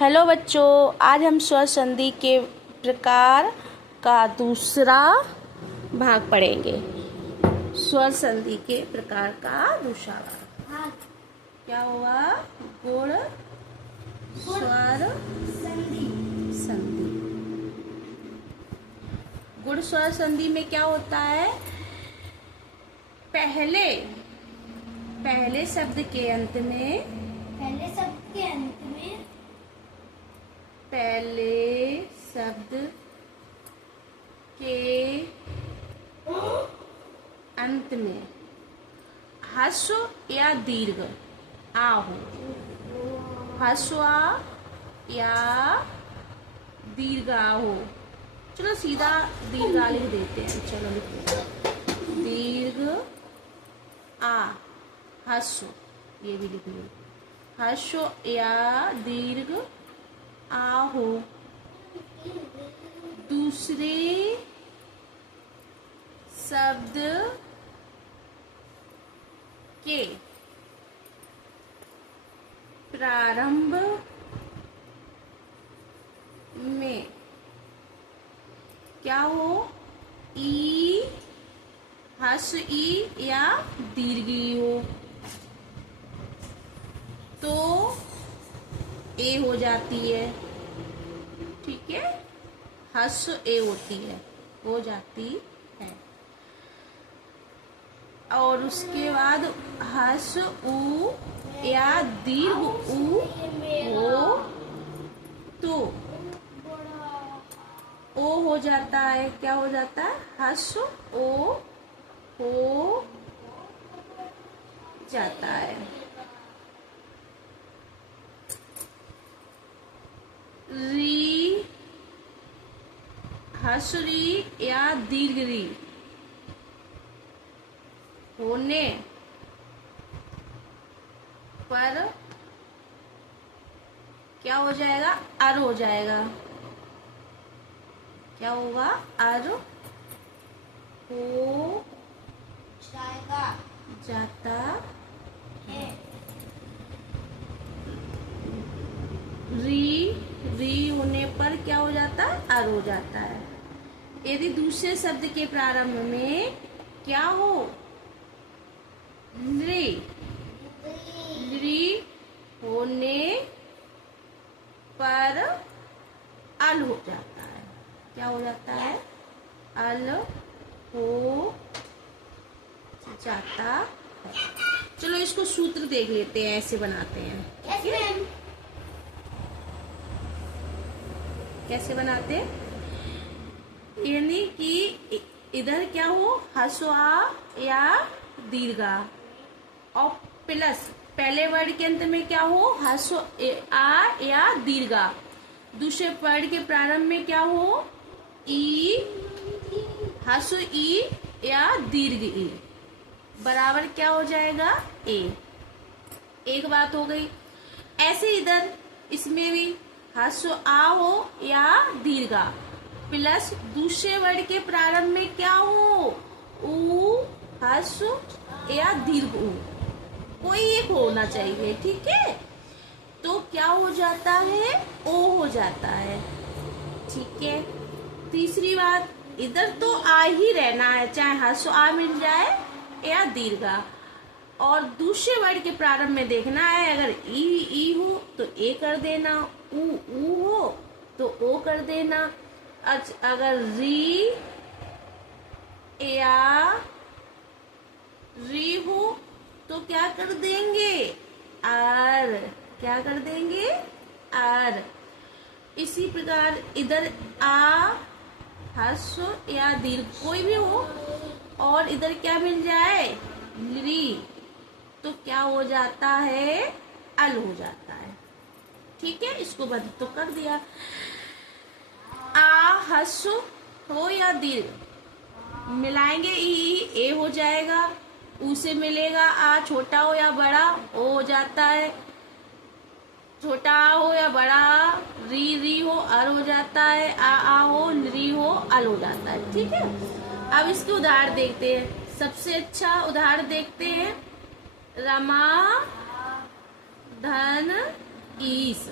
Hello बच्चों, आज हम स्वर संधि के प्रकार का दूसरा भाग पढ़ेंगे। स्वर संधि के प्रकार का दूसरा भाग क्या हुआ? गुण स्वर संधि। गुण स्वर संधि में क्या होता है? पहले शब्द के अंत में पहले शब्द के अंत में ह्रस्व या दीर्घ आ हो। ह्रस्व या दीर्घ आ हो। चलो सीधा दीर्घ आ लिख देते हैं। चलो लिखते हैं दीर्घ आ, ह्रस्व, ये भी लिख लो। ह्रस्व या दीर्घ आ हो। दूसरे शब्द के प्रारंभ में क्या हो? ई, ह्रस्व ई या दीर्घ ई हो तो ए हो जाती है। ठीक है, ह्रस्व ए होती है, हो जाती है। और उसके बाद ह्रस्व ऊ या दीर्घ ऊ हो तो ओ हो जाता है। क्या हो जाता है? ह्रस्व ओ हो जाता है। री, ह्रस्व री या दीर्घ री होने पर क्या हो जाएगा? अर हो जाएगा। क्या होगा? अर हो जाता है। री होने पर क्या हो जाता है? अर हो जाता है। यदि दूसरे शब्द के प्रारंभ में क्या हो? री होने पर अल हो जाता है। क्या हो जाता है? अल हो जाता है। चलो इसको सूत्र देख लेते हैं, ऐसे बनाते हैं। कैसे बनाते हैं? यानी कि इधर क्या हो? ह्रस्व आ या दीर्घ आ और प्लस पहले वर्ड के अंत में क्या हो? ह्रस्व आ या दीर्घ आ। दूसरे वर्ड के प्रारंभ में क्या हो? ई, ह्रस्व ई या दीर्घ ई बराबर क्या हो जाएगा? ए। एक बात हो गई। ऐसे इधर इसमें भी ह्रस्व आ हो या दीर्घ आ प्लस दूसरे वर्ड के प्रारंभ में क्या हो? ऊ, ह्रस्व या दीर्घ ऊ, कोई एक होना चाहिए। ठीक है, तो क्या हो जाता है? ओ हो जाता है। ठीक है, तीसरी बात, इधर तो आ ही रहना है, चाहे ह्रस्व आ मिल जाए या दीर्घ आ। और दूसरे वर्ड के प्रारंभ में देखना है, अगर ई हो तो ए कर देना, ऊ हो तो ओ कर देना। अगर री हो तो क्या कर देंगे? आर। क्या कर देंगे? आर। इसी प्रकार इधर आ, ह्रस्व या दीर्घ कोई भी हो और इधर क्या मिल जाए? री, तो क्या हो जाता है? अल हो जाता है। ठीक है, इसको बंद तो कर दिया। आ, ह्रस्व हो या दीर्घ मिलाएंगे ई, ए हो जाएगा। ऊ से मिलेगा आ, छोटा हो या बड़ा ओ हो जाता है। छोटा आ हो या बड़ा आ, री हो अर हो जाता है। आ हो, री हो अल हो जाता है। ठीक है, अब इसके उदाहरण देखते हैं। सबसे अच्छा उदाहरण देखते हैं, रमा धन ईश।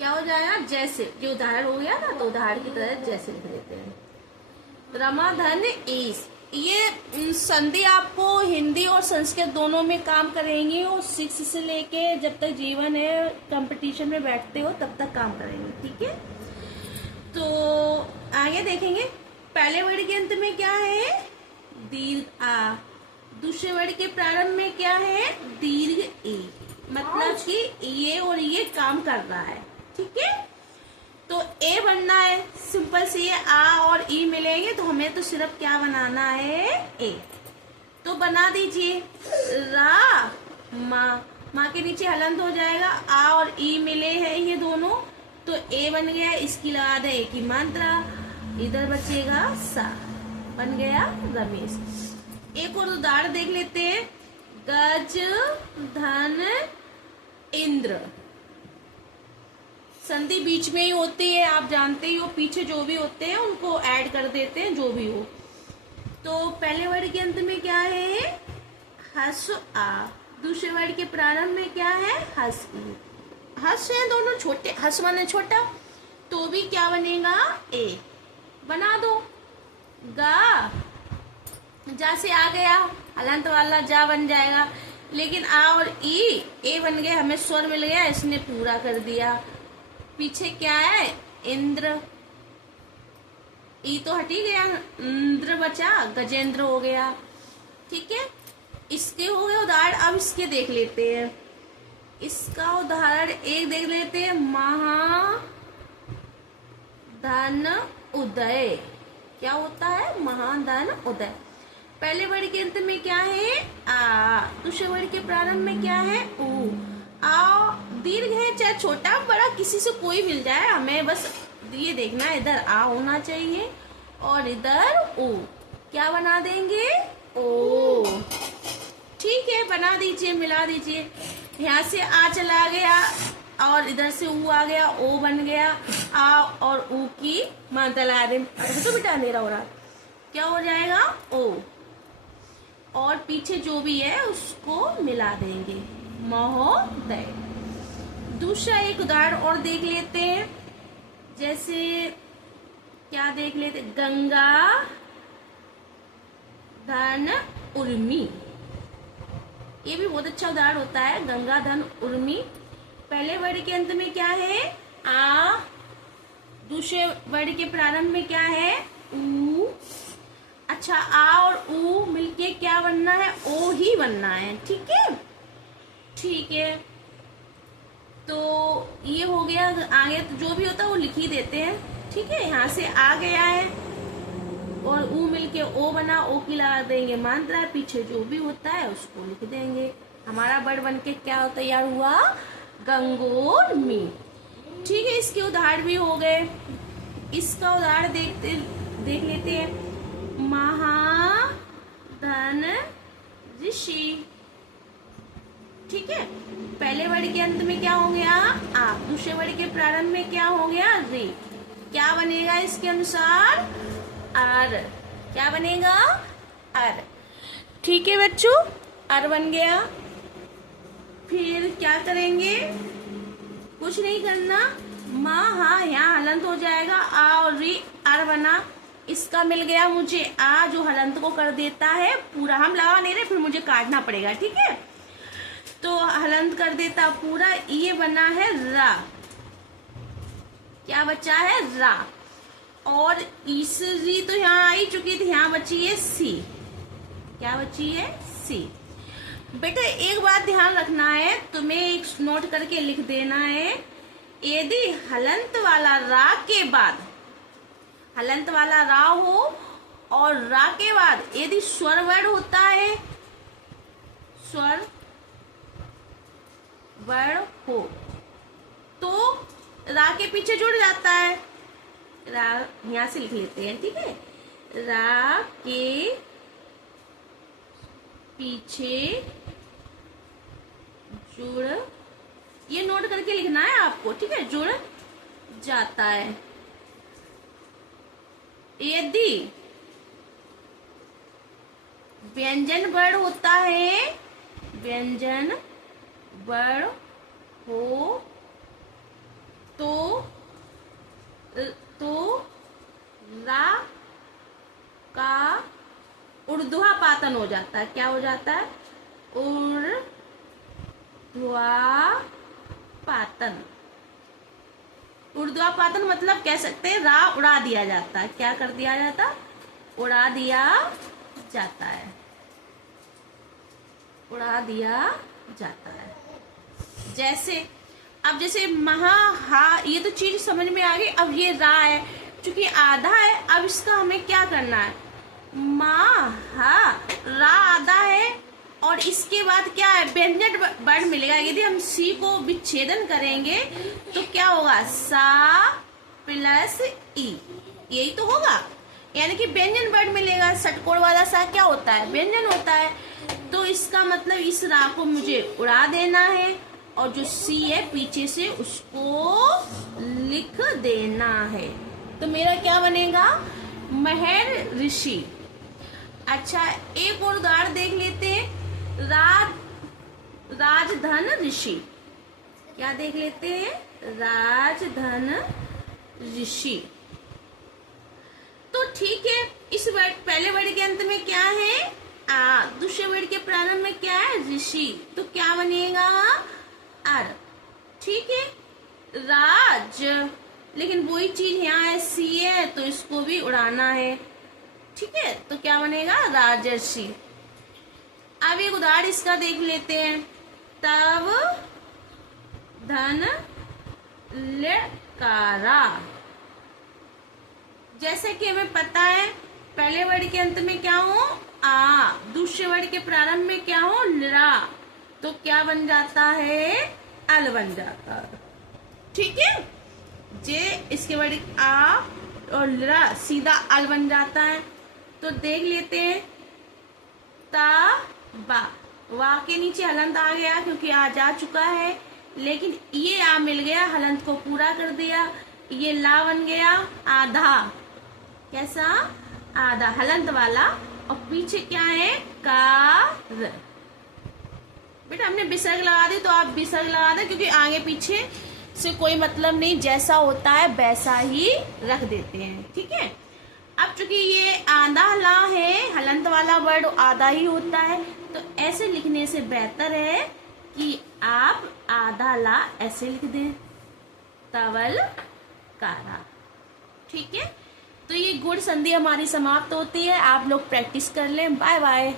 क्या हो जाएगा, जैसे, ये उदाहरण हो गया ना, तो उदाहरण की तरह जैसे लिख लेते हैं। रमाधन ईस, ये संधि आपको हिंदी और संस्कृत दोनों में काम करेंगी, और 6 से लेके जब तक जीवन है कंपटीशन में बैठते हो तब तक काम करेंगे, ठीक है। तो आगे देखेंगे, पहले वर्ड के अंत में क्या है, दीर्घ आ, दूसरे वर्ड के प्रारंभ में क्या है, दीर्घ ए, मतलब कि ये और ये काम कर रहा है, ठीक है। तो ए बनना है, सिंपल सी है, आ और ई मिलेंगे तो हमें तो सिर्फ क्या बनाना है, ए। तो बना दीजिए, रा माँ के नीचे हलंत हो जाएगा, आ और ई मिले हैं ये दोनों, तो ए बन गया, इसकी लगा दे ए की मात्रा, इधर बचेगा सा, बन गया रमेश। एक और उदाहरण देख लेते हैं, गज धन इंद्र, संधि बीच में ही होती है, आप जानते ही हो, पीछे जो भी होते हैं उनको ऐड कर देते हैं, जो भी हो। तो पहले वर्ड के अंत में क्या है, हस आ, दूसरे वर्ड के प्रारंभ में क्या है, हस ई। हस है दोनों छोटे, हस माने छोटा, तो भी क्या बनेगा, ए। बना दो, गा, जा से आ गया, हलंत वाला जा बन जाएगा, लेकिन आ और ई ए बन गए, हमें स्वर मिल गया, इसने पूरा कर दिया। पीछे क्या है, इंद्र, ई तो हट ही गया, इंद्र बचा, गजेंद्र हो गया, ठीक है। इसके हो गए उदाहरण, अब इसके देख लेते हैं। इसका उदाहरण एक देख लेते हैं, महाधन उदय, क्या होता है, महाधन उदय। पहले वर्ड के अंत में क्या है, आ, दूसरे वर्ड के प्रारंभ में क्या है, ऊ। आ दीर्घ है, चाहे छोटा बड़ा किसी से कोई मिल जाए, हमें बस ये देखना है, इधर आ होना चाहिए और इधर ऊ, क्या बना देंगे, ओ, ठीक है। बना दीजिए, मिला दीजिए, यहाँ से आ चला गया और इधर से ऊ आ गया, ओ बन गया, आ और ऊ की मात्रा लगा दें, तो बेटा अंधेरा हो रहा, क्या हो जाएगा, ओ, और पीछे जो भी है उसको मिला देंगे, महोदय। दूसरा एक उदाहरण और देख लेते हैं, जैसे क्या देख लेते, गंगा धन उर्मी, ये भी बहुत अच्छा उदाहरण होता है, गंगा धन उर्मी। पहले वर्ड के अंत में क्या है, आ, दूसरे वर्ड के प्रारंभ में क्या है, ऊ। अच्छा, आ और ऊ मिलके क्या बनना है, ओ ही बनना है, ठीक है, ठीक है। तो ये हो गया, आगे तो जो भी होता है वो लिख ही देते हैं, ठीक है। यहाँ से आ गया है और ऊ मिलके ओ बना, ओ की लगा देंगे मात्रा, पीछे जो भी होता है उसको लिख देंगे, हमारा वर्ड बन के क्या तैयार हुआ, गंगोर्मी, ठीक है। इसके उदाहरण भी हो गए, इसका उदाहरण देख लेते हैं, महाधन ऋषि, ठीक है। पहले वर्ड के अंत में क्या हो गया, आ, दूसरे वर्ड के प्रारंभ में क्या हो गया, रे, क्या बनेगा इसके अनुसार, अर, क्या बनेगा, अर, ठीक है बच्चों, अर बन गया। फिर क्या करेंगे, कुछ नहीं करना, माँ, हाँ, यहाँ हलंत हो जाएगा, आ और री, अर बना, इसका मिल गया मुझे आ, जो हलंत को कर देता है पूरा, हम लगा नहीं रहे, फिर मुझे काटना पड़ेगा, ठीक है। तो हलंत कर देता पूरा, ये बना है रा, क्या बचा है, रा, और ईसरी तो यहाँ आ ही चुकी थी, यहाँ बची है सी, क्या बची है, सी। बेटा एक बात ध्यान रखना है, तुम्हें एक नोट करके लिख देना है, यदि हलंत वाला रा के बाद, हलंत वाला रा हो और रा के बाद यदि स्वर वर्ड होता है, स्वर वर्ड हो तो रा के पीछे जुड़ जाता है, रा यहां से लिख लेते हैं, ठीक है, रा के पीछे जुड़, ये नोट करके लिखना है आपको, ठीक है, जुड़ जाता है। यदि व्यंजन वर्ण होता है, व्यंजन वर्ण हो तो रा का ऊर्ध्वापातन हो जाता है। क्या हो जाता है? ऊर्ध्वापातन। ऊर्ध्वापातन मतलब कह सकते हैं रा उड़ा दिया जाता है। क्या कर दिया जाता? उड़ा दिया जाता है। उड़ा दिया जाता है। जैसे अब जैसे महा हा, ये तो चीज समझ में आ गई। अब ये रा है, चूंकि आधा है, अब इसका हमें क्या करना है? मा हा, रा आधा है और इसके बाद क्या है? व्यंजन वर्ण मिलेगा। यदि हम सी को विच्छेदन करेंगे तो क्या होगा? सा प्लस ई, यही तो होगा। यानी कि व्यंजन वर्ण मिलेगा। षटकोण वाला सा क्या होता है? व्यंजन होता है। तो इसका मतलब इस रा को मुझे उड़ा देना है और जो सी है पीछे से उसको लिख देना है। तो मेरा क्या बनेगा? महर ऋषि। अच्छा, एक और उदाहरण देख लेते हैं। राजधन ऋषि। क्या देख लेते हैं? राजधन ऋषि। तो ठीक है, इस वर्ड पहले वर्ड के अंत में क्या है? आ। दूसरे वर्ड के प्रारंभ में क्या है? ऋषि। तो क्या बनेगा? अर। ठीक है, राज, लेकिन वही चीज यहाँ है, सी है, तो इसको भी उड़ाना है। ठीक है, तो क्या बनेगा? राजर्षि। अब एक उदाहरण इसका देख लेते हैं। तब धन लकारा। जैसे कि हमें पता है पहले वर्ड के अंत में क्या हो? आ। दूसरे वर्ड के प्रारंभ में क्या हो? लरा। तो क्या बन जाता है? अल बन जाता है। ठीक है, जे इसके वर्ड आ और लरा सीधा अल बन जाता है। तो देख लेते हैं। ता बा, वा के नीचे हलंत आ गया क्योंकि आ जा चुका है, लेकिन ये आ मिल गया, हलंत को पूरा कर दिया। ये ला बन गया आधा। कैसा? आधा, हलंत वाला। और पीछे क्या है? कार। बेटा हमने विसर्ग लगा दी तो आप विसर्ग लगा दें, क्योंकि आगे पीछे से कोई मतलब नहीं, जैसा होता है वैसा ही रख देते हैं। ठीक है, अब चूंकि ये आधा ला है, हलंत वाला वर्ड आधा ही होता है, तो ऐसे लिखने से बेहतर है कि आप आधा ला ऐसे लिख दें, तवल कारा। ठीक है, तो ये गुण संधि हमारी समाप्त होती है। आप लोग प्रैक्टिस कर लें। Bye bye.